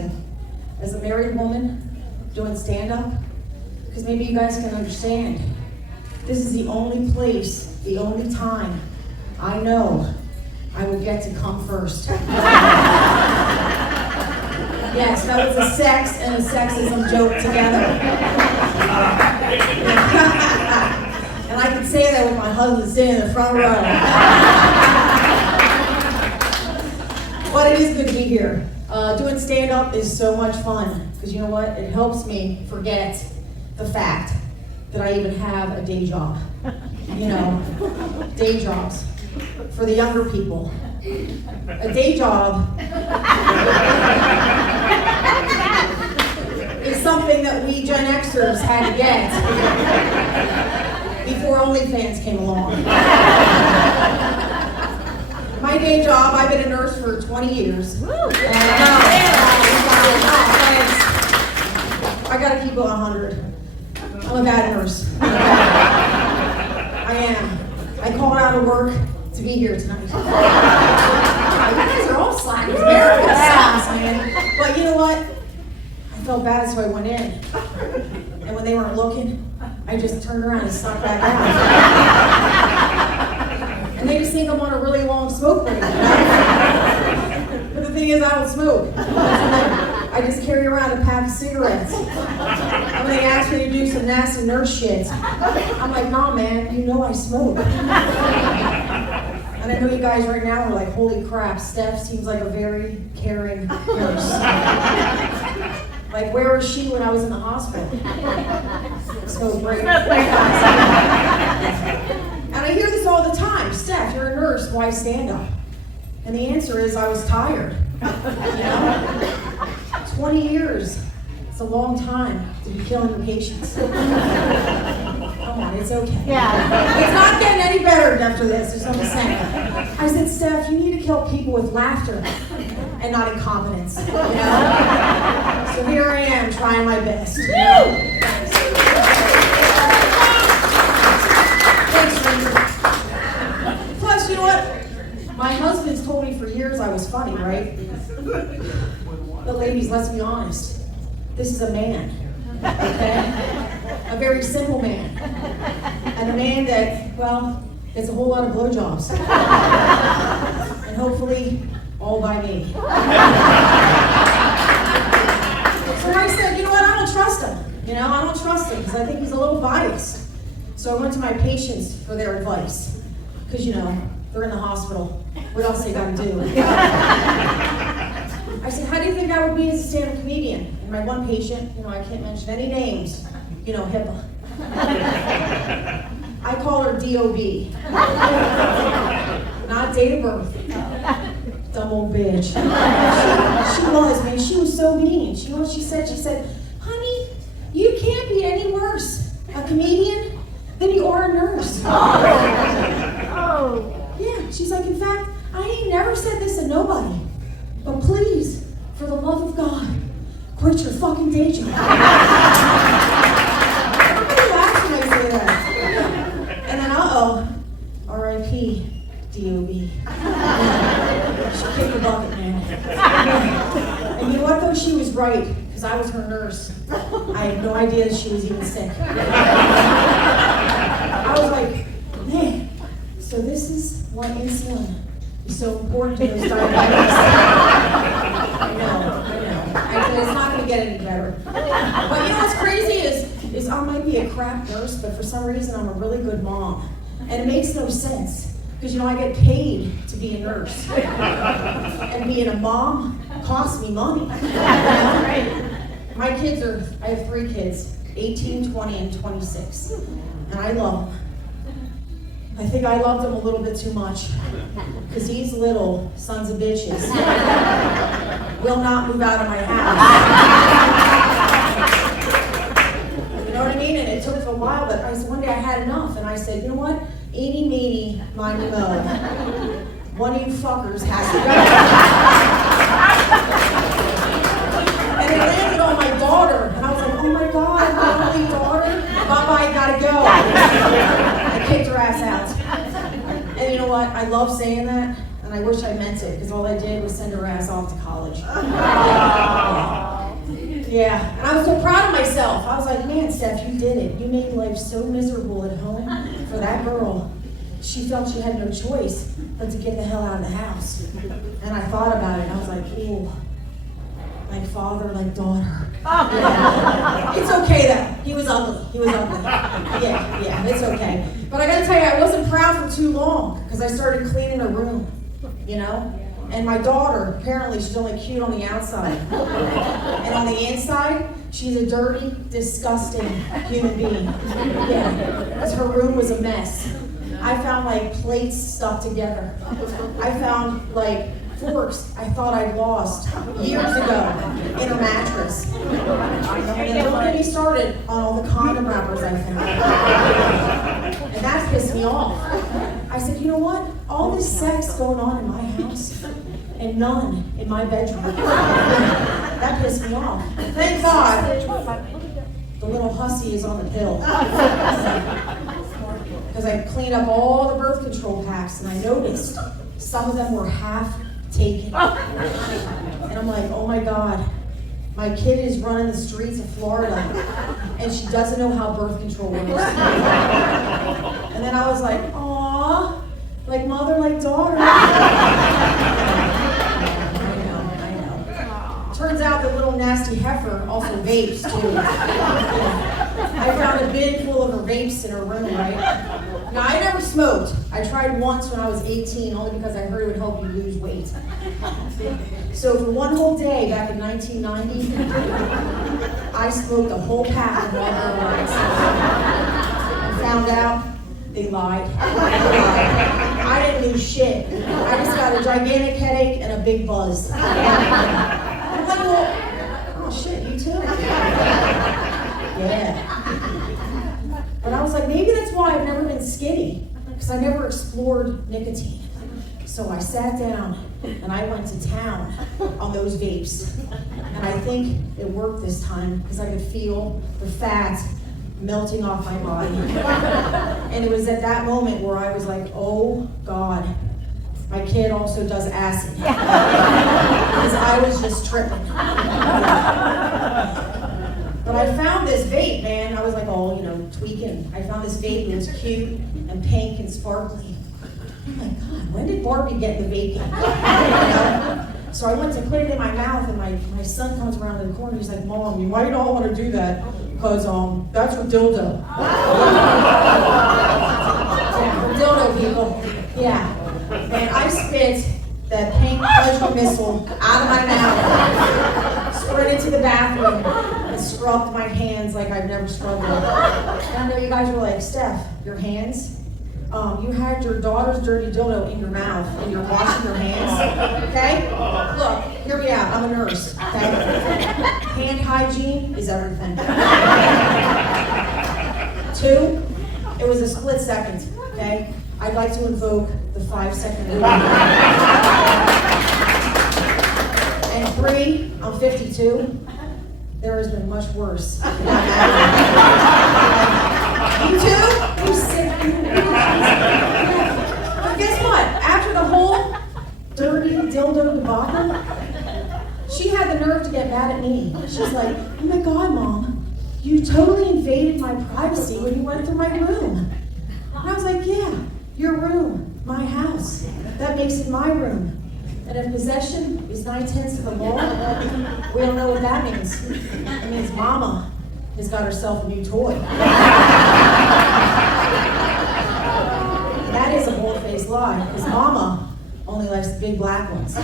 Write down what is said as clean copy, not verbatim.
embarrassing as a married woman doing stand-up, because maybe you guys can understand. This is the only place, the only time I know I will get to come first. Yes, that was a sex and a sexism joke together. And I can say that with my husband sitting in the front row. But it is good to be here. Doing stand-up is so much fun, because you know what? It helps me forget the fact that I even have a day job. You know, day jobs. For the younger people, a day job is something that we Gen Xers had to get before OnlyFans came along. My day job, I've been a nurse for 20 years. I gotta keep it 100. I'm a bad nurse. I am. I called out of work to be here tonight. You guys are all slackers. America sucks, man. But you know what? I felt bad, so I went in. And when they weren't looking, I just turned around and snuck back out. And they just think I'm on a really long smoke break. But the thing is, I don't smoke. I just carry around a pack of cigarettes. And when they ask me to do some nasty nurse shit, I'm like, nah, man, you know I smoke. And I know you guys right now are like, holy crap, Steph seems like a very caring nurse. Like, where was she when I was in the hospital? So great. And I hear this all the time. Steph, you're a nurse, why stand up? And the answer is I was tired. You know? 20 years. It's a long time to be killing your patients. Come on, it's okay. Yeah. It's not getting any better after this, is what I'm saying. I said, Steph, you need to kill people with laughter and not incompetence. You know? So here I am trying my best. You know? Thanks, Ranger. Plus, you know what? My husband's told me for years I was funny, right? But ladies, let's be honest. This is a man, okay? A very simple man. And a man that, well, gets a whole lot of blowjobs. And hopefully, all by me. So I said, you know what, I don't trust him. You know, I don't trust him because I think he's a little biased. So I went to my patients for their advice. Because, you know, they're in the hospital. What else they gotta do? I said, how do you think I would be as a stand-up comedian? And my one patient, you know, I can't mention any names, you know, HIPAA. I call her D.O.B. Not date of birth. Dumb old bitch. She was, man. She was so mean. You know what she said? She said, honey, you can't be any worse a comedian than you are a nurse. Oh. Yeah, she's like, in fact, I ain't never said this to nobody. But please, for the love of God, quit your fucking day job. Everybody laughs when I say that. And then, R.I.P. D.O.B. She kicked the bucket, man. And you know what, though? She was right, because I was her nurse. I had no idea that she was even sick. I was like, man, so this is why insulin is so important to those diabetics. I know. Actually, it's not going to get any better. But you know what's crazy is I might be a crap nurse, but for some reason I'm a really good mom. And it makes no sense. Because, you know, I get paid to be a nurse. And being a mom costs me money. My kids I have 3 kids, 18, 20, and 26. And I love them. I think I loved them a little bit too much. Because these little sons of bitches will not move out of my house. You know what I mean? And it took a while, but one day I had enough. And I said, you know what? Eeny, meeny, miny, mo. One of you fuckers has to go. And it landed on my daughter. And I was like, oh my God, my only daughter? Bye-bye, gotta go. I kicked her ass out. And you know what? I love saying that. And I wish I meant it, because all I did was send her ass off to college. it. You made life so miserable at home for that girl. She felt she had no choice but to get the hell out of the house. And I thought about it, and I was like, ooh, like father, like daughter. Yeah. It's okay though. He was ugly. Yeah, it's okay. But I gotta tell you, I wasn't proud for too long because I started cleaning her room, you know? And my daughter, apparently she's only cute on the outside. And on the inside, she's a dirty, disgusting human being. Yeah, because her room was a mess. I found like plates stuck together. I found like forks I thought I'd lost years ago in her mattress. And don't get me started on all the condom wrappers I found. And that pissed me off. I said, you know what? All this sex going on in my house and none in my bedroom. That pissed me off. Thank God the little hussy is on the pill. Because I cleaned up all the birth control packs and I noticed some of them were half taken. And I'm like, oh my God, my kid is running the streets of Florida and she doesn't know how birth control works. And then I was like, aw, like mother, like daughter. I know. Turns out the little nasty heifer also vapes too. I found a bin full of her vapes in her room, right? Now, I never smoked. I tried once when I was 18, only because I heard it would help you lose weight. So for one whole day back in 1990, I smoked a whole pack of Marlboro Lights. I found out they lied. I didn't lose shit. I just got a gigantic headache and a big buzz. I'm like, well, oh shit, you too? Yeah. But I was like, maybe that's why I've never been skinny, because I never explored nicotine. So I sat down and I went to town on those vapes. And I think it worked this time because I could feel the fat melting off my body. And it was at that moment where I was like, oh God, my kid also does acid. Because I was just tripping. But I found this vape, man. I was like, oh, tweaking. I found this vape. It was cute and pink and sparkly. I'm like, God, when did Barbie get the vaping? So I went to put it in my mouth, and my son comes around the corner. He's like, Mom, you might not want to do that, because that's for dildo. Yeah, for dildo, people. Yeah. And I spit that pink pleasure missile out of my mouth, spread it to the bathroom, and scrubbed my hands like I've never scrubbed them. And I know you guys were like, Steph, your hands? You had your daughter's dirty dildo in your mouth and you're washing your hands, okay? Look, hear me out, I'm a nurse, okay? Hand hygiene is everything. 2, it was a split second, okay? I'd like to invoke the 5-second rule. And 3, I'm 52. There has been much worse. You too? You sick. But guess what? After the whole dirty dildo debacle, she had the nerve to get mad at me. She's like, oh my God, Mom, you totally invaded my privacy when you went through my room. And I was like, yeah, your room, my house. That makes it my room. And if possession is 9/10 of the law, we don't know what that means. It means Mama has got herself a new toy. That is a bold-faced lie, because Mama only likes the big black ones.